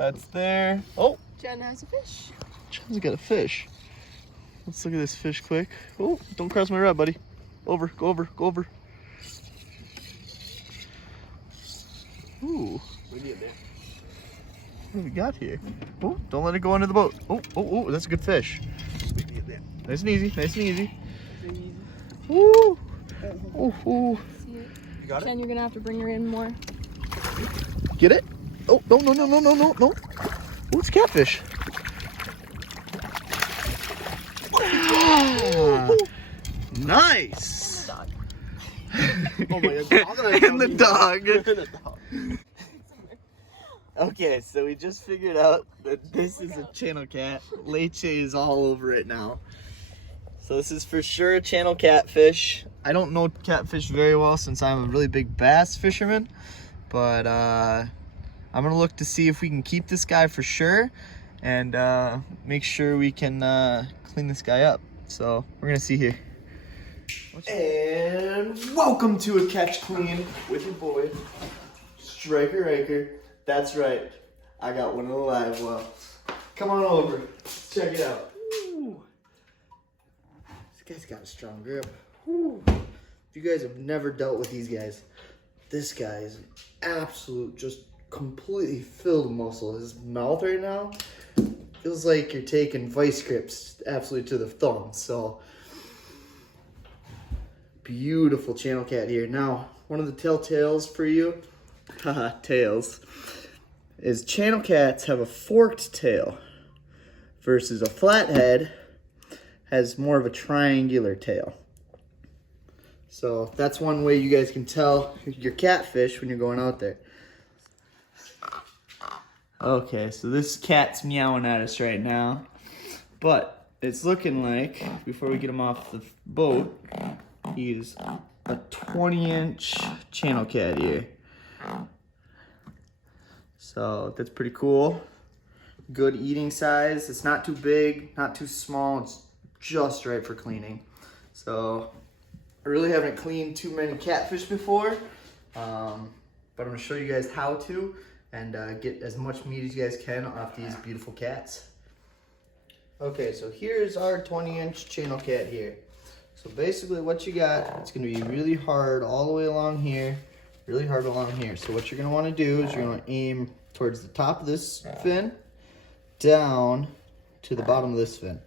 That's there. Oh, Jen has a fish. Jen's got a fish. Let's look at this fish quick. Oh, don't cross my rod, buddy. Over, go over, go over. Ooh. What do we got here? Oh, don't let it go under the boat. Oh, oh, oh, that's a good fish. Nice and easy, nice and easy. Woo! Oh, oh. You got it? Jen, you're gonna have to bring her in more. Get it? Oh, no, no, no, no, no, no, no. Oh, it's catfish. Ah, nice. Oh my God. And the dog. Okay, so we just figured out that this is a channel cat. Leche is all over it now. So this is for sure a channel catfish. I don't know catfish very well since I'm a really big bass fisherman, but I'm gonna look to see if we can keep this guy for sure and make sure we can clean this guy up. So we're gonna see here. And welcome to a catch clean with your boy, Striker Raker. That's right, I got one of the live wells. Come on over, check it out. Ooh. This guy's got a strong grip. Ooh. If you guys have never dealt with these guys, this guy is an absolute, just completely filled with muscle. His mouth right now feels like you're taking vice grips absolutely to the thumb. So, beautiful channel cat here. Now, one of the telltales for you, haha, tails, is channel cats have a forked tail versus a flathead has more of a triangular tail. So that's one way you guys can tell your catfish when you're going out there. Okay, so this cat's meowing at us right now, but it's looking like, before we get him off the boat, he's a 20-inch channel cat here. So that's pretty cool. Good eating size. It's not too big, not too small. It's just right for cleaning. So I really haven't cleaned too many catfish before, but I'm gonna show you guys how to and get as much meat as you guys can off these beautiful cats. Okay, so here's our 20-inch channel cat here. So basically what you got, it's gonna be really hard all the way along here, really hard along here. So what you're gonna wanna do is you're gonna aim towards the top of this fin, down to the bottom of this fin,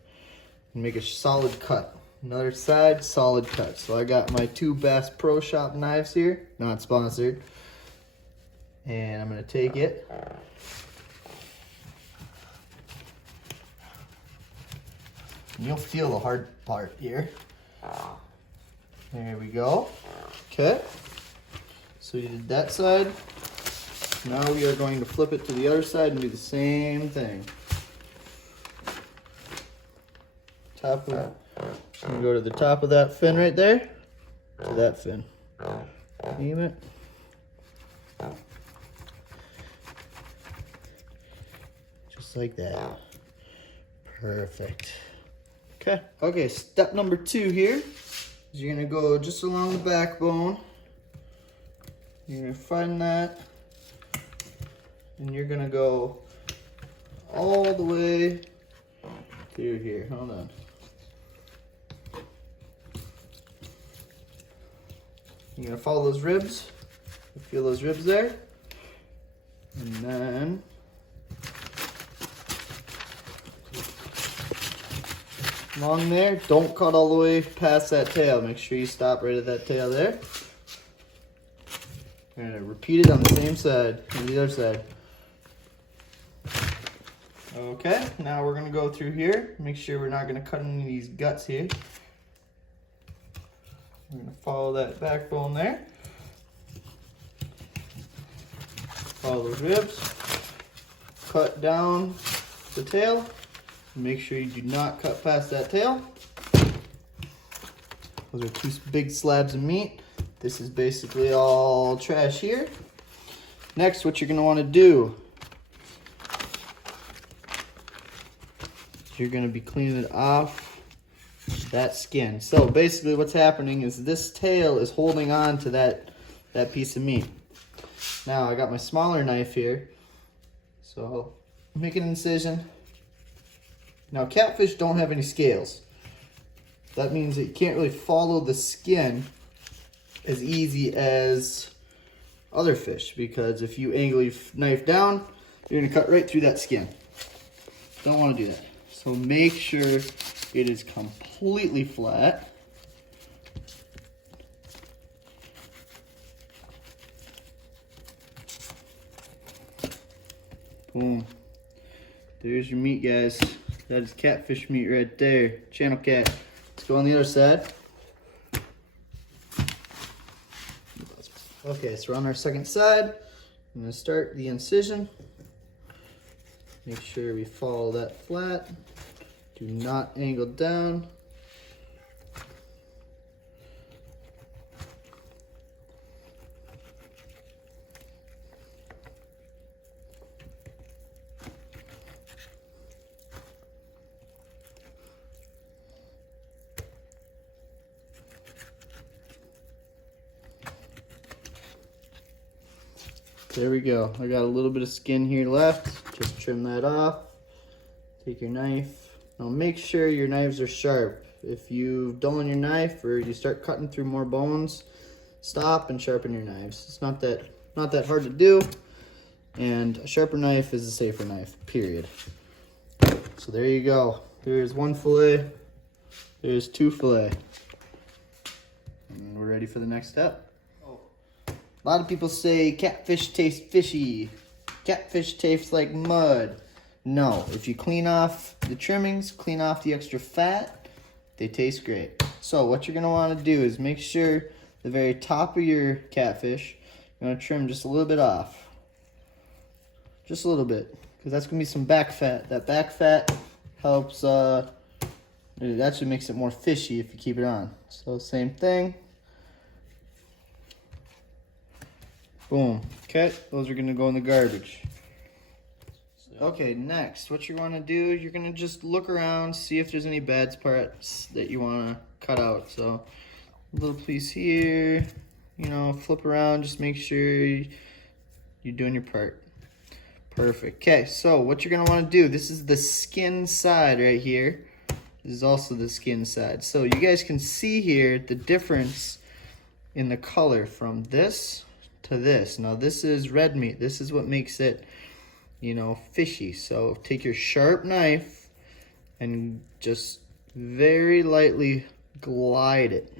and make a solid cut. Another side, solid cut. So I got my two Bass Pro Shop knives here, not sponsored. And I'm gonna take it. And you'll feel the hard part here. There we go. Okay. So you did that side. Now we are going to flip it to the other side and do the same thing. Top of, I'm gonna go to the top of that fin right there, to that fin. Aim it. Just like that. Perfect. Okay. Okay, step number 2 here is you're gonna go just along the backbone. You're gonna find that, and you're gonna go all the way through here. Hold on. You're gonna follow those ribs. You feel those ribs there, and then along there. Don't cut all the way past that tail. Make sure you stop right at that tail there. We're gonna repeat it on the same side, on the other side. Okay, now we're gonna go through here. Make sure we're not gonna cut any of these guts here. We're gonna follow that backbone there. Follow those ribs. Cut down the tail. Make sure you do not cut past that tail. Those are 2 big slabs of meat. This is basically all trash here. Next, what you're gonna wanna do, you're gonna be cleaning it off that skin. So basically what's happening is this tail is holding on to that piece of meat. Now I got my smaller knife here, so make an incision. Now catfish don't have any scales. That means that you can't really follow the skin as easy as other fish, because if you angle your knife down, you're gonna cut right through that skin. Don't wanna do that. So make sure it is completely flat. Boom. There's your meat, guys. That is catfish meat right there. Channel cat. Let's go on the other side. Okay, so we're on our second side. I'm gonna start the incision. Make sure we follow that flat. Do not angle down. There we go. I got a little bit of skin here left. Just trim that off. Take your knife. Now make sure your knives are sharp. If you dull your knife or you start cutting through more bones, stop and sharpen your knives. It's not that hard to do, and a sharper knife is a safer knife, period. So there you go. There's one fillet. There's two fillet. And we're ready for the next step. A lot of people say catfish tastes fishy. Catfish tastes like mud. No, if you clean off the trimmings, clean off the extra fat, they taste great. So what you're gonna wanna do is make sure the very top of your catfish, you're gonna trim just a little bit off. Just a little bit, because that's gonna be some back fat. That back fat helps, it actually makes it more fishy if you keep it on. So same thing. Boom. Okay, those are gonna go in the garbage. Okay, next, what you're gonna do, you're gonna just look around, see if there's any bad parts that you wanna cut out. So, a little piece here, you know, flip around, just make sure you're doing your part. Perfect. Okay, so what you're gonna wanna do, this is the skin side right here. This is also the skin side. So you guys can see here the difference in the color from this to this. Now this is red meat. This is what makes it, you know, fishy. So take your sharp knife and just very lightly glide it.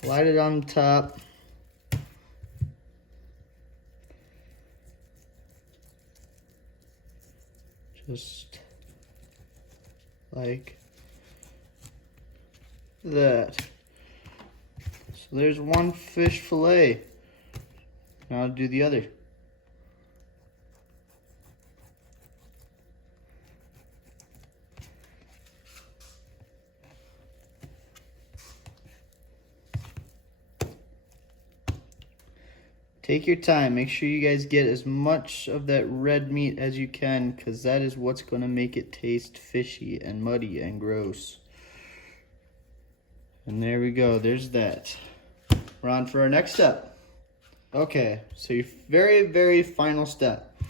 Glide it on top. Just like that. So there's one fish fillet. Now I'll do the other. Take your time. Make sure you guys get as much of that red meat as you can, because that is what's going to make it taste fishy and muddy and gross. And there we go. There's that. We're on for our next step. Okay, so your very, very final step.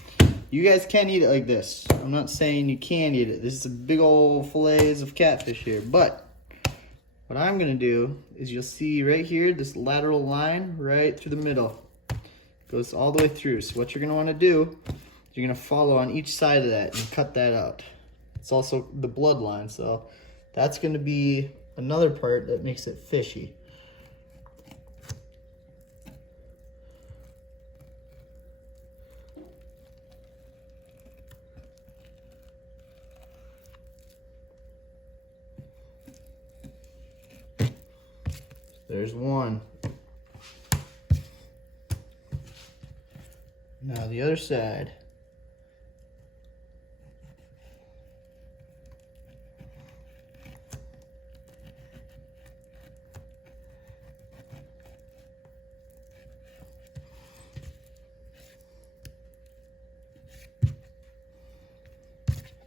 You guys can eat it like this. I'm not saying you can't eat it. This is a big old fillets of catfish here. But what I'm going to do is, you'll see right here, this lateral line right through the middle. Goes all the way through. So what you're going to want to do, you're going to follow on each side of that and cut that out. It's also the bloodline, so that's going to be another part that makes it fishy. There's one. Now the other side.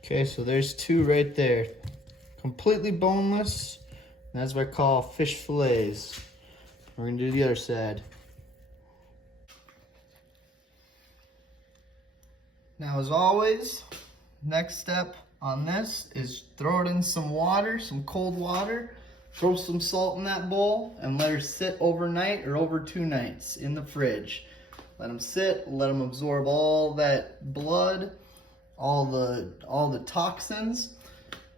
Okay, so there's two right there. Completely boneless. That's what I call fish fillets. We're gonna do the other side. Now as always, next step on this is throw it in some water, some cold water, throw some salt in that bowl, and let her sit overnight or over 2 nights in the fridge. Let them sit, let them absorb all that blood, all the toxins.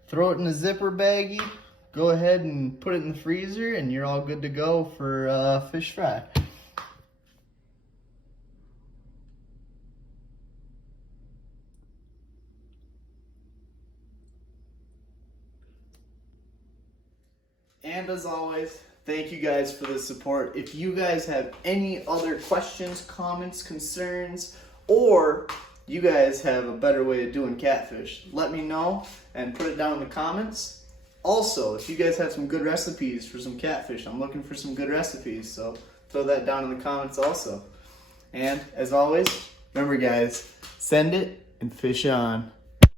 Throw it in a zipper baggie, go ahead and put it in the freezer, and you're all good to go for fish fry. And as always, thank you guys for the support. If you guys have any other questions, comments, concerns, or you guys have a better way of doing catfish, let me know and put it down in the comments. Also, if you guys have some good recipes for some catfish, I'm looking for some good recipes, so throw that down in the comments also. And as always, remember guys, send it and fish on.